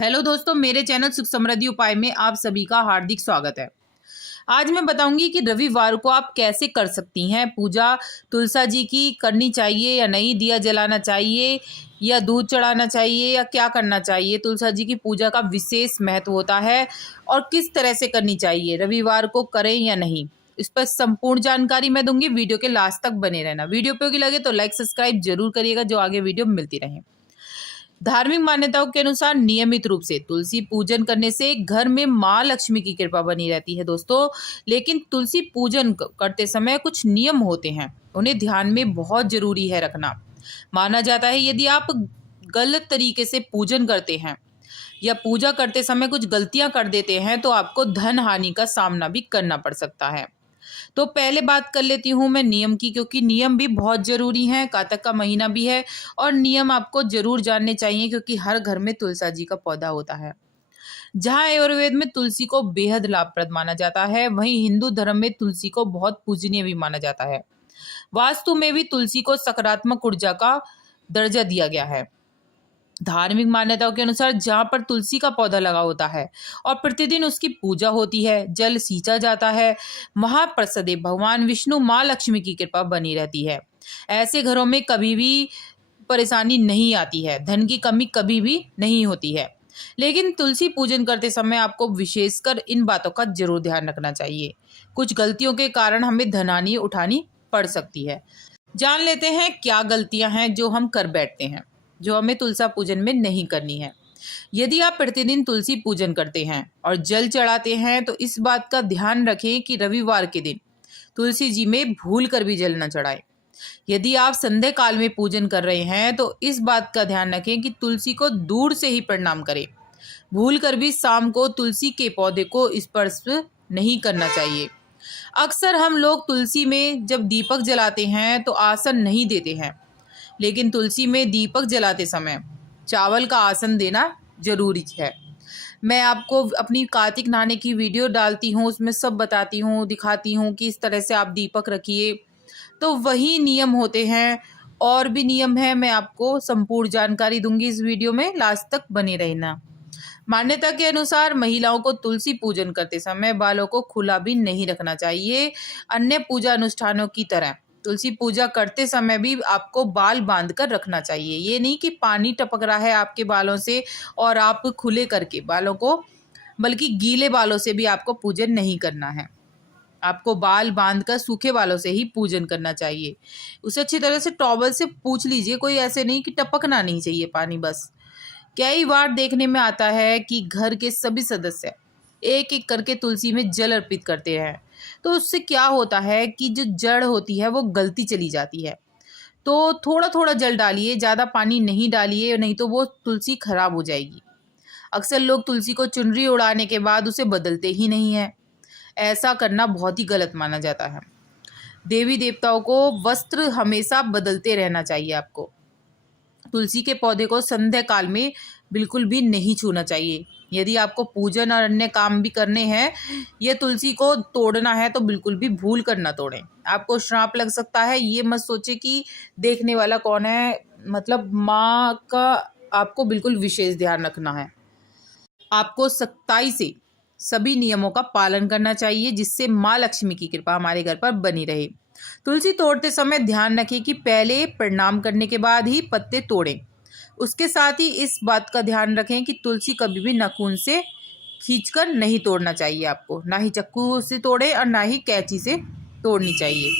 Hello दोस्तों, मेरे channel सुख समृद्धि उपाय में आप सभी का हार्दिक स्वागत है। आज मैं बताऊंगी कि रविवार को आप कैसे कर सकती हैं पूजा। तुलसा जी की करनी चाहिए या नहीं, दिया जलाना चाहिए या दूध चढ़ाना चाहिए या क्या करना चाहिए। तुलसा जी की पूजा का विशेष महत्व होता है और किस तरह से करनी चाहिए, रविवार को करें या नहीं, इस पर संपूर्ण जानकारी मैं दूंगी। वीडियो के लास्ट तक बने रहना। वीडियो उपयोगी लगे तो लाइक सब्सक्राइब जरूर करिएगा, जो आगे वीडियो मिलती रहे। धार्मिक मान्यताओं के अनुसार नियमित रूप से तुलसी पूजन करने से घर में माँ लक्ष्मी की कृपा बनी रहती है दोस्तों। लेकिन तुलसी पूजन करते समय कुछ नियम होते हैं, उन्हें ध्यान में बहुत जरूरी है रखना। माना जाता है यदि आप गलत तरीके से पूजन करते हैं या पूजा करते समय कुछ गलतियां कर देते हैं तो आपको धन हानि का सामना भी करना पड़ सकता है। तो पहले बात कर लेती हूँ मैं नियम की, क्योंकि नियम भी बहुत ज़रूरी हैं। कातक का महीना भी है और नियम आपको ज़रूर जानने चाहिए, क्योंकि हर घर में तुलसा जी का पौधा होता है। जहाँ आयुर्वेद में तुलसी को बेहद लाभप्रद माना जाता है, वहीं हिंदू धर्म में तुलसी को बहुत पूजनीय भी माना जाता है। वास्तु में भी तुलसी को सकारात्मक ऊर्जा का दर्जा दिया गया है। धार्मिक मान्यताओं के अनुसार जहाँ पर तुलसी का पौधा लगा होता है और प्रतिदिन उसकी पूजा होती है, जल सींचा जाता है, महाप्रसादे भगवान विष्णु माँ लक्ष्मी की कृपा बनी रहती है। ऐसे घरों में कभी भी परेशानी नहीं आती है, धन की कमी कभी भी नहीं होती है। लेकिन तुलसी पूजन करते समय आपको विशेषकर इन बातों का जरूर ध्यान रखना चाहिए। कुछ गलतियों के कारण हमें धनहानि उठानी पड़ सकती है। जान लेते हैं क्या गलतियां हैं जो हम कर बैठते हैं, जो हमें तुलसा पूजन में नहीं करनी है। यदि आप प्रतिदिन तुलसी पूजन करते हैं और जल चढ़ाते हैं तो इस बात का ध्यान रखें कि रविवार के दिन तुलसी जी में भूल कर भी जल न चढ़ाएं। यदि आप संध्या काल में पूजन कर रहे हैं तो इस बात का ध्यान रखें कि तुलसी को दूर से ही प्रणाम करें। भूल कर भी शाम को तुलसी के पौधे को स्पर्श नहीं करना चाहिए। अक्सर हम लोग तुलसी में जब दीपक जलाते हैं तो आसन नहीं देते हैं, लेकिन तुलसी में दीपक जलाते समय चावल का आसन देना जरूरी है। मैं आपको अपनी कार्तिक नहाने की वीडियो डालती हूँ, उसमें सब बताती हूँ, दिखाती हूँ कि इस तरह से आप दीपक रखिए। तो वही नियम होते हैं, और भी नियम है, मैं आपको संपूर्ण जानकारी दूंगी इस वीडियो में, लास्ट तक बने रहना। मान्यता के अनुसार महिलाओं को तुलसी पूजन करते समय बालों को खुला भी नहीं रखना चाहिए। अन्य पूजा अनुष्ठानों की तरह तुलसी पूजा करते समय भी आपको बाल बांध कर रखना चाहिए। ये नहीं कि पानी टपक रहा है आपके बालों से और आप खुले करके बालों को, बल्कि गीले बालों से भी आपको पूजन नहीं करना है। आपको बाल बांध कर सूखे बालों से ही पूजन करना चाहिए। उसे अच्छी तरह से टॉवल से पूछ लीजिए, कोई ऐसे नहीं कि टपकना नहीं चाहिए पानी बस। कई बार देखने में आता है कि घर के सभी सदस्य एक एक करके तुलसी में जल अर्पित करते हैं, तो उससे क्या होता है कि जो जड़ होती है वो गलती चली जाती है। तो थोड़ा थोड़ा जल डालिए, ज़्यादा पानी नहीं डालिए, नहीं तो वो तुलसी खराब हो जाएगी। अक्सर लोग तुलसी को चुनरी उड़ाने के बाद उसे बदलते ही नहीं है। ऐसा करना बहुत ही गलत माना जाता है। देवी देवताओं को वस्त्र हमेशा बदलते रहना चाहिए आपको। तुलसी के पौधे को संध्या काल में बिल्कुल भी नहीं छूना चाहिए। यदि आपको पूजन और अन्य काम भी करने हैं, ये तुलसी को तोड़ना है तो बिल्कुल भी भूल कर ना तोड़ें। आपको श्राप लग सकता है। ये मत सोचे कि देखने वाला कौन है, मतलब माँ का आपको बिल्कुल विशेष ध्यान रखना है। आपको सख्ताई से सभी नियमों का पालन करना चाहिए, जिससे माँ लक्ष्मी की कृपा हमारे घर पर बनी रहे। तुलसी तोड़ते समय ध्यान रखें कि पहले प्रणाम करने के बाद ही पत्ते तोड़ें। उसके साथ ही इस बात का ध्यान रखें कि तुलसी कभी भी नाखून से खींचकर नहीं तोड़ना चाहिए आपको, ना ही चाकू से तोड़े और ना ही कैंची से तोड़नी चाहिए।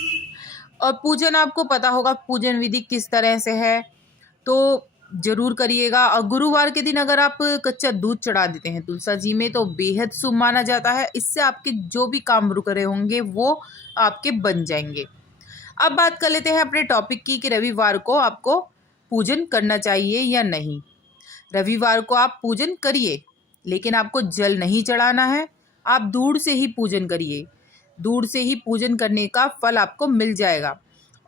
और पूजन आपको पता होगा पूजन विधि किस तरह से है, तो जरूर करिएगा। और गुरुवार के दिन अगर आप कच्चा दूध चढ़ा देते हैं तुलसा जी में तो बेहद शुभ माना जाता है। इससे आपके जो भी काम रुक रहे होंगे वो आपके बन जाएंगे। अब बात कर लेते हैं अपने टॉपिक की कि रविवार को आपको पूजन करना चाहिए या नहीं। रविवार को आप पूजन करिए, लेकिन आपको जल नहीं चढ़ाना है। आप दूर से ही पूजन करिए। दूर से ही पूजन करने का फल आपको मिल जाएगा।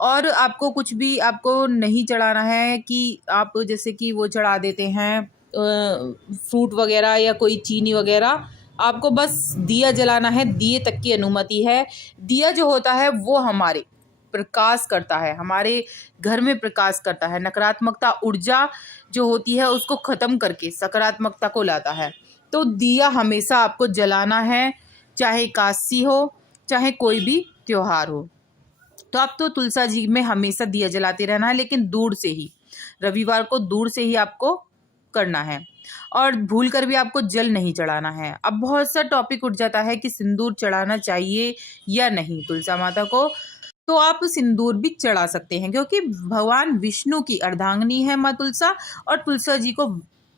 और आपको कुछ भी आपको नहीं चढ़ाना है कि आप जैसे कि वो चढ़ा देते हैं फ्रूट वगैरह या कोई चीनी वगैरह। आपको बस दिया जलाना है, दिए तक की अनुमति है। दिया जो होता है वो हमारे प्रकाश करता है, हमारे घर में प्रकाश करता है, नकारात्मकता ऊर्जा जो होती है उसको ख़त्म करके सकारात्मकता को लाता है। तो दिया हमेशा आपको जलाना है, चाहे एकादशी हो, चाहे कोई भी त्योहार हो। तो आप तो तुलसा जी में हमेशा दिया जलाते रहना है, लेकिन दूर से ही, रविवार को दूर से ही आपको करना है और भूल कर भी आपको जल नहीं चढ़ाना है। अब बहुत सा टॉपिक उठ जाता है कि सिंदूर चढ़ाना चाहिए या नहीं तुलसा माता को। तो आप सिंदूर भी चढ़ा सकते हैं, क्योंकि भगवान विष्णु की अर्धांगिनी है माँ तुलसा, और तुलसा जी को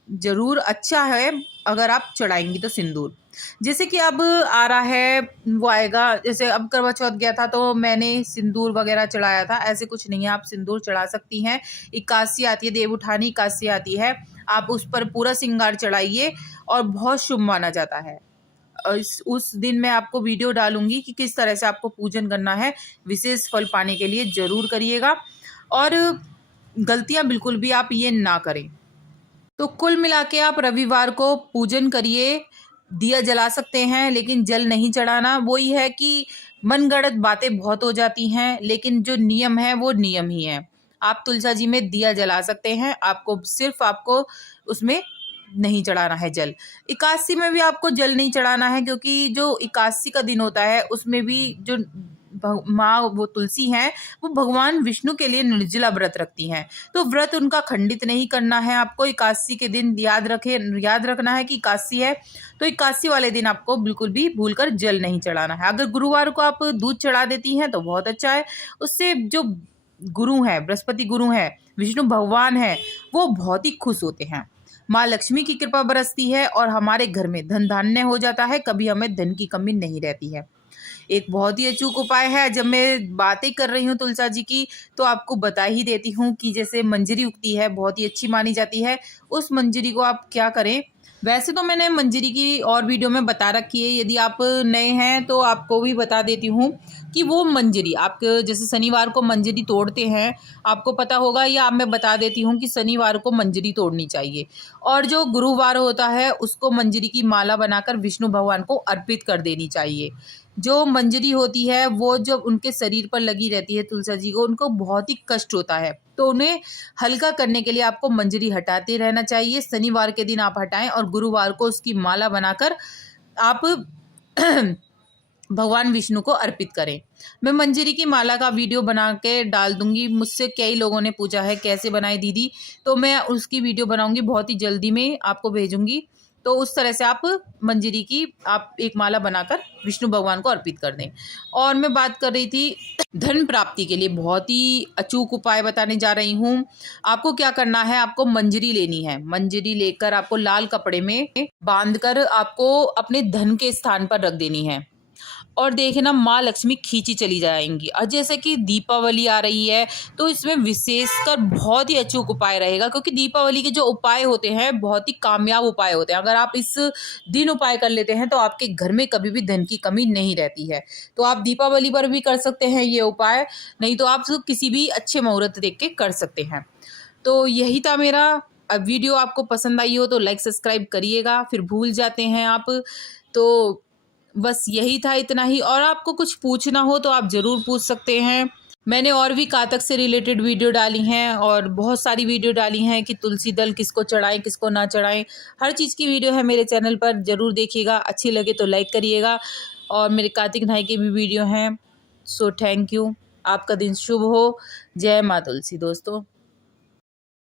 जरूर अच्छा है अगर आप चढ़ाएंगी तो सिंदूर। जैसे कि अब आ रहा है, वो आएगा, जैसे अब करवा चौथ गया था तो मैंने सिंदूर वगैरह चढ़ाया था, ऐसे कुछ नहीं है, आप सिंदूर चढ़ा सकती हैं। एकादशी आती है, देव उठानी एकादशी आती है, आप उस पर पूरा श्रृंगार चढ़ाइए और बहुत शुभ माना जाता है। उस दिन मैं आपको वीडियो डालूंगी कि किस तरह से आपको पूजन करना है, विशेष फल पाने के लिए जरूर करिएगा और गलतियां बिल्कुल भी आप ये ना करें। तो कुल मिला के आप रविवार को पूजन करिए, दिया जला सकते हैं लेकिन जल नहीं चढ़ाना। वही है कि मनगढ़ंत बातें बहुत हो जाती हैं, लेकिन जो नियम है वो नियम ही है। आप तुलसा जी में दिया जला सकते हैं, आपको उसमें नहीं चढ़ाना है जल। एकादशी में भी आपको जल नहीं चढ़ाना है, क्योंकि जो एकादशी का दिन होता है उसमें भी जो माँ वो तुलसी हैं वो भगवान विष्णु के लिए निर्जला व्रत रखती हैं, तो व्रत उनका खंडित नहीं करना है आपको। एकादशी के दिन याद रखना है कि एकादशी है, तो एकादशी वाले दिन आपको बिल्कुल भी भूलकर जल नहीं चढ़ाना है। अगर गुरुवार को आप दूध चढ़ा देती हैं तो बहुत अच्छा है, उससे जो गुरु हैं, बृहस्पति गुरु हैं, विष्णु भगवान हैं, वो बहुत ही खुश होते हैं। माँ लक्ष्मी की कृपा बरसती है और हमारे घर में धन धान्य हो जाता है, कभी हमें धन की कमी नहीं रहती है। एक बहुत ही अचूक उपाय है, जब मैं बातें कर रही हूँ तुलसा जी की तो आपको बता ही देती हूँ कि जैसे मंजरी उगती है, बहुत ही अच्छी मानी जाती है, उस मंजरी को आप क्या करें। वैसे तो मैंने मंजरी की और वीडियो में बता रखी है, यदि आप नए हैं तो आपको भी बता देती हूँ कि वो मंजरी आप जैसे शनिवार को मंजरी तोड़ते हैं, आपको पता होगा, या आप मैं बता देती हूँ कि शनिवार को मंजरी तोड़नी चाहिए और जो गुरुवार होता है उसको मंजरी की माला बनाकर विष्णु भगवान को अर्पित कर देनी चाहिए। जो मंजरी होती है वो जब उनके शरीर पर लगी रहती है तुलसा जी को, उनको बहुत ही कष्ट होता है, तो उन्हें हल्का करने के लिए आपको मंजरी हटाते रहना चाहिए। शनिवार के दिन आप हटाएं और गुरुवार को उसकी माला बनाकर आप भगवान विष्णु को अर्पित करें। मैं मंजरी की माला का वीडियो बना के डाल दूंगी, मुझसे कई लोगों ने पूछा है कैसे बनाए दीदी, तो मैं उसकी वीडियो बनाऊंगी, बहुत ही जल्दी में आपको भेजूंगी। तो उस तरह से आप मंजरी की आप एक माला बनाकर विष्णु भगवान को अर्पित कर दें। और मैं बात कर रही थी धन प्राप्ति के लिए बहुत ही अचूक उपाय बताने जा रही हूँ। आपको क्या करना है, आपको मंजरी लेनी है, मंजरी लेकर आपको लाल कपड़े में बांधकर आपको अपने धन के स्थान पर रख देनी है और देखना माँ लक्ष्मी खींची चली जाएंगी। और जैसे कि दीपावली आ रही है तो इसमें विशेषकर बहुत ही अचूक उपाय रहेगा, क्योंकि दीपावली के जो उपाय होते हैं बहुत ही कामयाब उपाय होते हैं। अगर आप इस दिन उपाय कर लेते हैं तो आपके घर में कभी भी धन की कमी नहीं रहती है। तो आप दीपावली पर भी कर सकते हैं ये उपाय, नहीं तो आप किसी भी अच्छे मुहूर्त देख के कर सकते हैं। तो यही था मेरा। अब वीडियो आपको पसंद आई हो तो लाइक सब्सक्राइब करिएगा, फिर भूल जाते हैं आप। तो बस यही था, इतना ही। और आपको कुछ पूछना हो तो आप ज़रूर पूछ सकते हैं। मैंने और भी कातक से रिलेटेड वीडियो डाली हैं और बहुत सारी वीडियो डाली हैं कि तुलसी दल किसको चढ़ाएं किसको ना चढ़ाएं, हर चीज़ की वीडियो है मेरे चैनल पर, ज़रूर देखिएगा। अच्छी लगे तो लाइक करिएगा। और मेरे कार्तिक भाई के भी वीडियो हैं। So thank you. आपका दिन शुभ हो। जय माँ तुलसी दोस्तों।